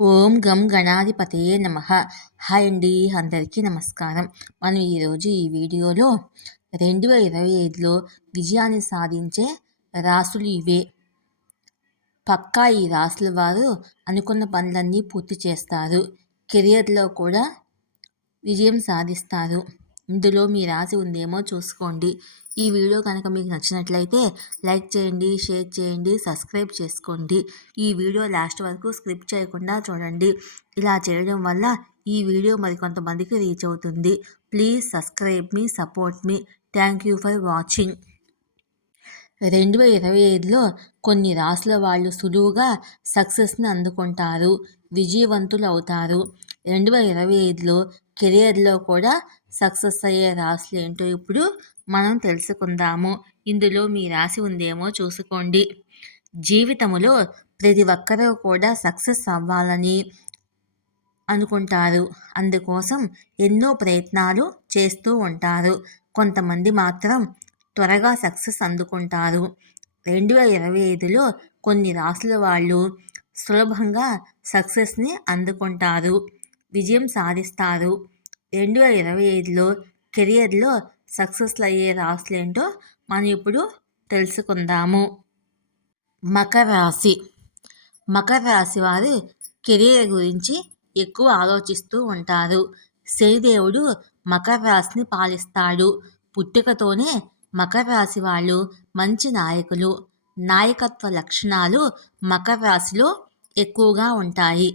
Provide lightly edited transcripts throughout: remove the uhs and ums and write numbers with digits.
ఓం గం గణాధిపతయే నమః. హాయ్ అండి, అందరికీ నమస్కారం. మనం ఈరోజు ఈ వీడియోలో 2025లో విజయాన్ని సాధించే రాసులు ఇవే. పక్కా ఈ రాసుల వారు అనుకున్న పనులన్నీ పూర్తి చేస్తారు. కెరియర్లో కూడా విజయం సాధిస్తారు. ఇందులో మీ రాశి ఉందేమో చూసుకోండి. ఈ వీడియో కనుక మీకు నచ్చినట్లయితే లైక్ చేయండి, షేర్ చేయండి, సబ్స్క్రైబ్ చేసుకోండి. ఈ వీడియో లాస్ట్ వరకు స్కిప్ చేయకుండా చూడండి. ఇలా చేయడం వల్ల ఈ వీడియో మరికొంతమందికి రీచ్ అవుతుంది. Please subscribe me, support me. Thank you for watching. 2025లో కొన్ని రాసుల వాళ్ళు సులువుగా సక్సెస్ని అందుకుంటారు, విజయవంతులు అవుతారు. 2025లో కెరియర్లో కూడా సక్సెస్ అయ్యే రాశులు ఏంటో ఇప్పుడు మనం తెలుసుకుందాము. ఇందులో మీ రాశి ఉందేమో చూసుకోండి. జీవితంలో ప్రతి ఒక్కరూ కూడా సక్సెస్ అవ్వాలని అనుకుంటారు. అందుకోసం ఎన్నో ప్రయత్నాలు చేస్తూ ఉంటారు. కొంతమంది మాత్రం త్వరగా సక్సెస్ అందుకుంటారు. 2025లో కొన్ని రాసుల వాళ్ళు సులభంగా సక్సెస్ని అందుకుంటారు, విజయం సాధిస్తారు. 2025లో కెరియర్లో సక్సెస్లు అయ్యే రాసులేంటో మనం ఇప్పుడు తెలుసుకుందాము. మకర రాశి. మకర రాశి వారు కెరీర్ గురించి ఎక్కువ ఆలోచిస్తూ ఉంటారు. శనిదేవుడు మకర రాశిని పాలిస్తాడు. పుట్టుకతోనే మకర రాశి వాళ్ళు మంచి నాయకులు. నాయకత్వ లక్షణాలు మకర రాశిలో ఎక్కువగా ఉంటాయి.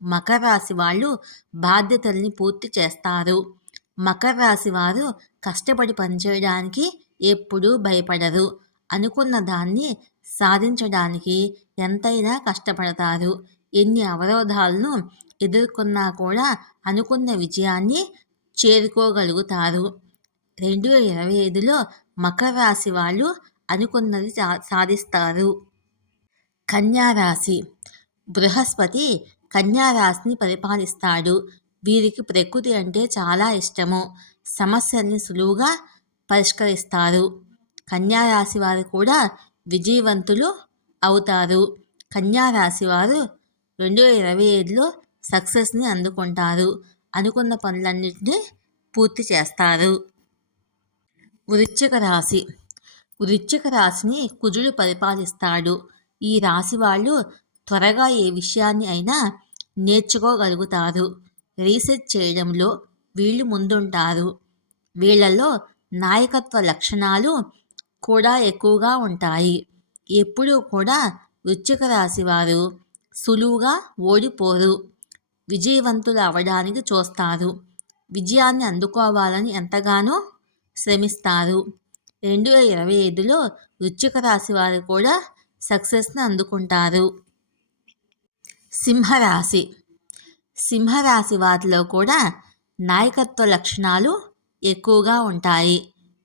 మకర రాశి వాళ్ళు బాధ్యతల్ని పూర్తి చేస్తారు. మకర రాశి వారు కష్టపడి పనిచేయడానికి ఎప్పుడూ భయపడరు. అనుకున్న దాన్ని సాధించడానికి ఎంతైనా కష్టపడతారు. ఎన్ని అవరోధాలను ఎదుర్కొన్నా కూడా అనుకున్న విజయాన్ని చేరుకోగలుగుతారు. 2025లో మకర రాశి వాళ్ళు అనుకున్నది సాధిస్తారు. కన్యా రాశి. బృహస్పతి కన్యా రాశిని పరిపాలిస్తాడు. వీరికి ప్రకృతి అంటే చాలా ఇష్టము. సమస్యల్ని సులువుగా పరిష్కరిస్తారు. కన్యా రాశి వారు కూడా విజయవంతులు అవుతారు. కన్యా రాశి వారు 2025లో సక్సెస్ని అందుకుంటారు. అనుకున్న పనులన్నింటినీ పూర్తి చేస్తారు. వృశ్చిక రాశి. వృశ్చిక రాశిని కుజుడు పరిపాలిస్తాడు. ఈ రాశి వాళ్ళు త్వరగా ఏ విషయాన్ని అయినా నేర్చుకోగలుగుతారు. రీసెర్చ్ చేయడంలో వీళ్ళు ముందుంటారు. వీళ్ళలో నాయకత్వ లక్షణాలు కూడా ఎక్కువగా ఉంటాయి. ఎప్పుడూ కూడా వృశ్చిక రాశి వారు సులువుగా ఓడిపోరు. విజయవంతులు అవ్వడానికి చూస్తారు. విజయాన్ని అందుకోవాలని ఎంతగానో శ్రమిస్తారు. 2025లో వృశ్చిక రాశి వారు కూడా సక్సెస్ని అందుకుంటారు. సింహరాశి. సింహరాశి వారిలో కూడా నాయకత్వ లక్షణాలు ఎక్కువగా ఉంటాయి.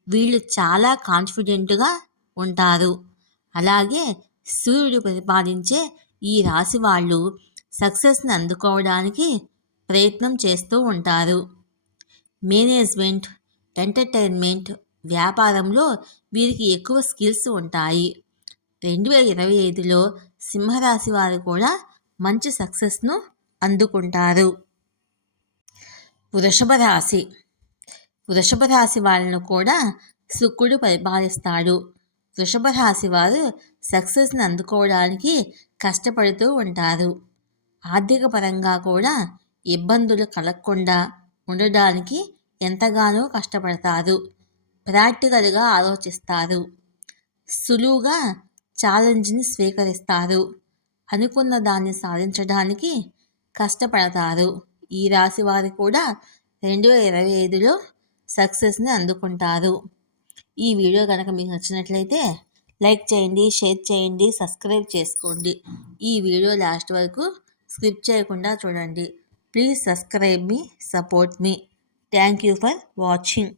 వీళ్ళు చాలా కాన్ఫిడెంట్గా ఉంటారు. అలాగే సూర్యుడు ప్రతిపాదించే ఈ రాశి వాళ్ళు సక్సెస్ని అందుకోవడానికి ప్రయత్నం చేస్తూ ఉంటారు. మేనేజ్మెంట్, ఎంటర్టైన్మెంట్, వ్యాపారంలో వీరికి ఎక్కువ స్కిల్స్ ఉంటాయి. 2025లో సింహరాశి వారు కూడా మంచి సక్సెస్ను అందుకుంటారు. వృషభ రాశి. వృషభ రాశి వాళ్ళను కూడా శుక్రుడు పరిపాలిస్తాడు. వృషభ రాశి వారు సక్సెస్ని అందుకోవడానికి కష్టపడుతూ ఉంటారు. ఆర్థిక పరంగా కూడా ఇబ్బందులు కలగకుండా ఉండడానికి ఎంతగానో కష్టపడతారు. ప్రాక్టికల్గా ఆలోచిస్తారు. సులువుగా ఛాలెంజ్ని స్వీకరిస్తారు. అనుకున్న దాన్ని సాధించడానికి కష్టపడతారు. ఈ రాశి వారు కూడా 2025లో సక్సెస్ని అందుకుంటారు. ఈ వీడియో కనుక మీకు నచ్చినట్లయితే లైక్ చేయండి, షేర్ చేయండి, సబ్స్క్రైబ్ చేసుకోండి. ఈ వీడియో లాస్ట్ వరకు స్కిప్ చేయకుండా చూడండి. Please subscribe me, support me. Thank you for watching.